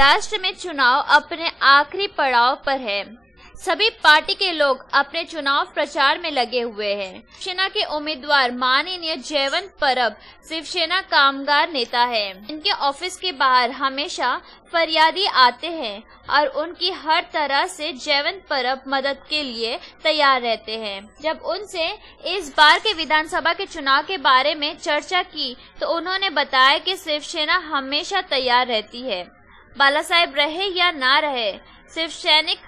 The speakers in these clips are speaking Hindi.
महाराष्ट्र में चुनाव अपने आखिरी पड़ाव पर है। सभी पार्टी के लोग अपने चुनाव प्रचार में लगे हुए हैं। शिवसेना के उम्मीदवार माननीय जयवंत परब शिवसेना कामगार नेता है। इनके ऑफिस के बाहर हमेशा फरियादी आते हैं और उनकी हर तरह से जयवंत परब मदद के लिए तैयार रहते हैं। जब उनसे इस बार के विधानसभा के चुनाव के बारे में चर्चा की तो उन्होंने बताया कि शिवसेना हमेशा तैयार रहती है। बाला साहेब रहे या ना रहे, शिव सैनिक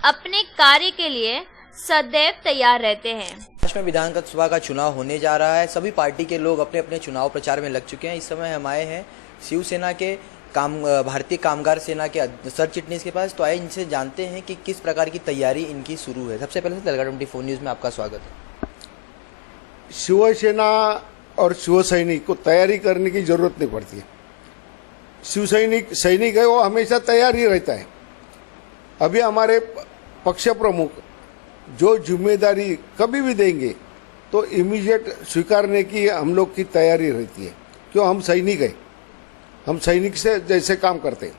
अपने कार्य के लिए सदैव तैयार रहते हैं। महाराष्ट्र में विधानसभा का चुनाव होने जा रहा है। सभी पार्टी के लोग अपने अपने चुनाव प्रचार में लग चुके हैं। इस समय हम आए हैं शिवसेना के भारतीय कामगार सेना के सर चिटनीस के पास। तो आइए इनसे जानते हैं कि किस प्रकार की तैयारी इनकी शुरू है। सबसे पहले तेलंगाना 24 न्यूज़ में आपका स्वागत है। शिवसेना और शिव सैनिक को तैयारी करने की जरूरत नहीं पड़ती है। शिव सैनिक है वो हमेशा तैयार ही रहता है। अभी हमारे पक्ष प्रमुख जो जिम्मेदारी कभी भी देंगे तो इमीडिएट स्वीकारने की हम लोग की तैयारी रहती है, क्यों हम सैनिक हैं, हम सैनिक से जैसे काम करते हैं।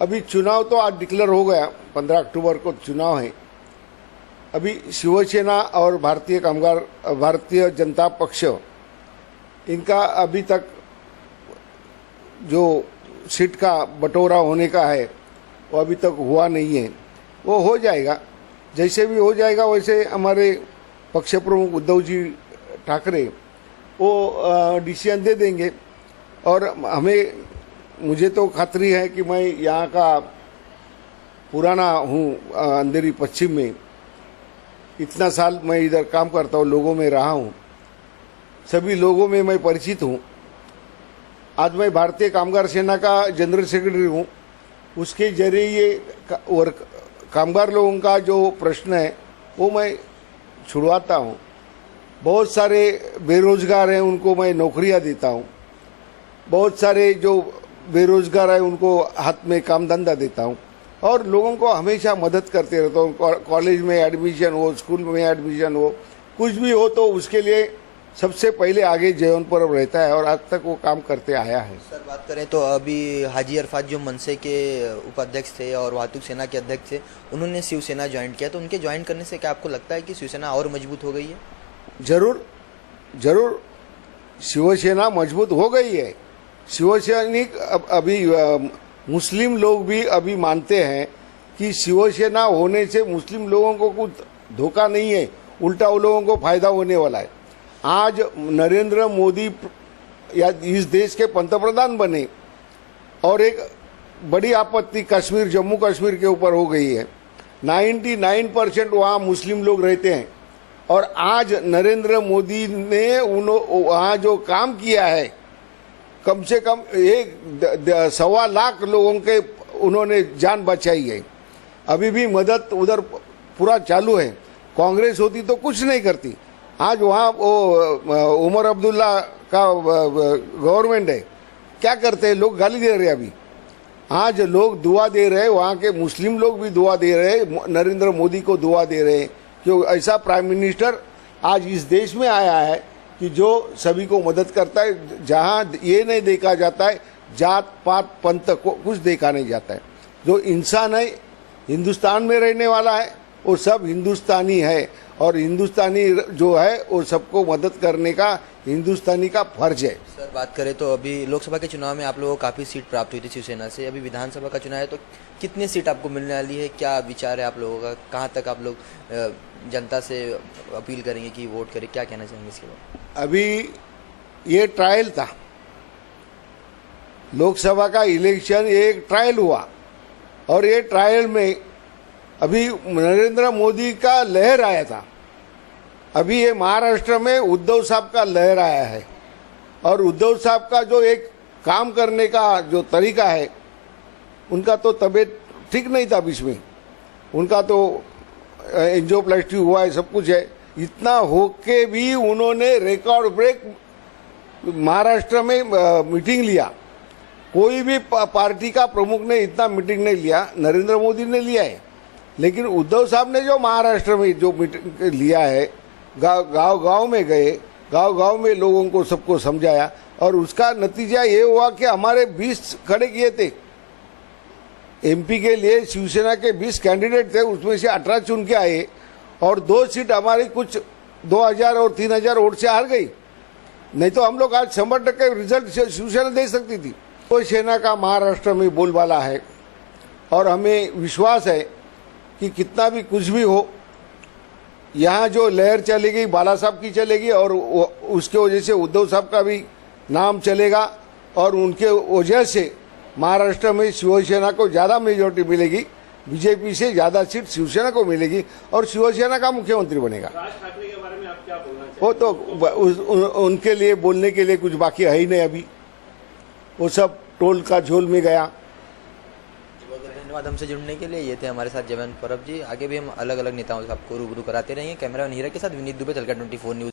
अभी चुनाव तो आज डिक्लेयर हो गया, 15 अक्टूबर को चुनाव है। अभी शिवसेना और भारतीय जनता पक्ष इनका अभी तक जो सीट का बंटवारा होने का है वो अभी तक हुआ नहीं है। वो हो जाएगा, जैसे भी हो जाएगा वैसे हमारे पक्ष प्रमुख उद्धव जी ठाकरे वो डिसीजन दे देंगे। और मुझे तो खातरी है कि मैं यहाँ का पुराना हूँ, अंधेरी पश्चिम में इतना साल मैं इधर काम करता हूँ, लोगों में रहा हूँ, सभी लोगों में मैं परिचित हूँ। आज मैं भारतीय कामगार सेना का जनरल सेक्रेटरी हूँ। उसके जरिए ये कामगार लोगों का जो प्रश्न है वो मैं छुड़वाता हूँ। बहुत सारे बेरोजगार हैं उनको मैं नौकरियाँ देता हूँ। बहुत सारे जो बेरोजगार हैं उनको हाथ में काम धंधा देता हूँ और लोगों को हमेशा मदद करते रहता हूँ। कॉलेज में एडमिशन हो, स्कूल में एडमिशन हो, कुछ भी हो तो उसके लिए सबसे पहले आगे जयवंत परब रहता है और आज तक वो काम करते आया है। सर बात करें तो अभी हाजी अरफात जो मनसे के उपाध्यक्ष थे और वाहतुक सेना के अध्यक्ष थे, उन्होंने शिवसेना ज्वाइन किया। तो उनके ज्वाइन करने से क्या आपको लगता है कि शिवसेना और मजबूत हो गई है? जरूर शिवसेना मजबूत हो गई है। शिवसैनिक अभी मुस्लिम लोग भी अभी मानते हैं कि शिवसेना होने से मुस्लिम लोगों को कुछ धोखा नहीं है, उल्टा उन लोगों को फायदा होने वाला है। आज नरेंद्र मोदी या इस देश के पंतप्रधान बने और एक बड़ी आपत्ति कश्मीर, जम्मू कश्मीर के ऊपर हो गई है। 99% वहाँ मुस्लिम लोग रहते हैं और आज नरेंद्र मोदी ने वहाँ जो काम किया है, कम से कम 1.25 लाख लोगों के उन्होंने जान बचाई है। अभी भी मदद उधर पूरा चालू है। कांग्रेस होती तो कुछ नहीं करती। आज वहाँ वो उमर अब्दुल्ला का गवर्नमेंट है, क्या करते हैं लोग? गाली दे रहे हैं। अभी आज लोग दुआ दे रहे हैं, वहाँ के मुस्लिम लोग भी दुआ दे रहे हैं, नरेंद्र मोदी को दुआ दे रहे हैं कि ऐसा प्राइम मिनिस्टर आज इस देश में आया है कि जो सभी को मदद करता है। जहाँ ये नहीं देखा जाता है जात पात पंथ को, कुछ देखा नहीं जाता है। जो इंसान है हिंदुस्तान में रहने वाला है वो सब हिंदुस्तानी है और हिंदुस्तानी जो है वो सबको मदद करने का हिंदुस्तानी का फर्ज है। सर बात करें तो अभी लोकसभा के चुनाव में आप लोगों को काफ़ी सीट प्राप्त हुई थी शिवसेना से। अभी विधानसभा का चुनाव है तो कितनी सीट आपको मिलने वाली है? क्या विचार है आप लोगों का? कहाँ तक आप लोग जनता से अपील करेंगे कि वोट करें? क्या कहना चाहेंगे इसके बारे? अभी ये ट्रायल था, लोकसभा का इलेक्शन एक ट्रायल हुआ और ये ट्रायल में अभी नरेंद्र मोदी का लहर आया था। अभी ये महाराष्ट्र में उद्धव साहब का लहर आया है और उद्धव साहब का जो एक काम करने का जो तरीका है, उनका तो तबीयत ठीक नहीं था बीच में, उनका तो एंजियोप्लास्टी हुआ है, सब कुछ है। इतना होके भी उन्होंने रिकॉर्ड ब्रेक महाराष्ट्र में मीटिंग लिया। कोई भी पार्टी का प्रमुख ने इतना मीटिंग नहीं लिया, नरेंद्र मोदी ने लिया है। लेकिन उद्धव साहब ने जो महाराष्ट्र में जो मीटिंग लिया है, गांव में गए, गांव में लोगों को सबको समझाया और उसका नतीजा ये हुआ कि हमारे 20 खड़े किए थे एमपी के लिए शिवसेना के 20 कैंडिडेट थे, उसमें से 18 चुन के आए और 2 सीट हमारी कुछ 2000 और 3000 वोट से हार गई। नहीं तो हम लोग आज 100% रिजल्ट शिवसेना दे सकती थी। शिवसेना का महाराष्ट्र में बोलबाला है और हमें विश्वास है कि कितना भी कुछ भी हो, यहाँ जो लहर चलेगी बाला साहब की चलेगी और उसके वजह से उद्धव साहब का भी नाम चलेगा और उनके वजह से महाराष्ट्र में शिवसेना को ज़्यादा मेजोरिटी मिलेगी, बीजेपी से ज़्यादा सीट शिवसेना को मिलेगी और शिवसेना का मुख्यमंत्री बनेगा। राज ठाकरे के बारे में आप क्या बोलना चाहेंगे? वो तो उनके लिए बोलने के लिए कुछ बाकी है ही नहीं अभी, वो सब टोल का झोल में गया। धन्यवाद हमसे जुड़ने के लिए। ये थे हमारे साथ जयवंत परब जी। आगे भी हम अलग अलग नेताओं से आपको रूबरू कराते रहेंगे। कैमरा हीरा के साथ विनीत दुबे, तलका 24 न्यूज।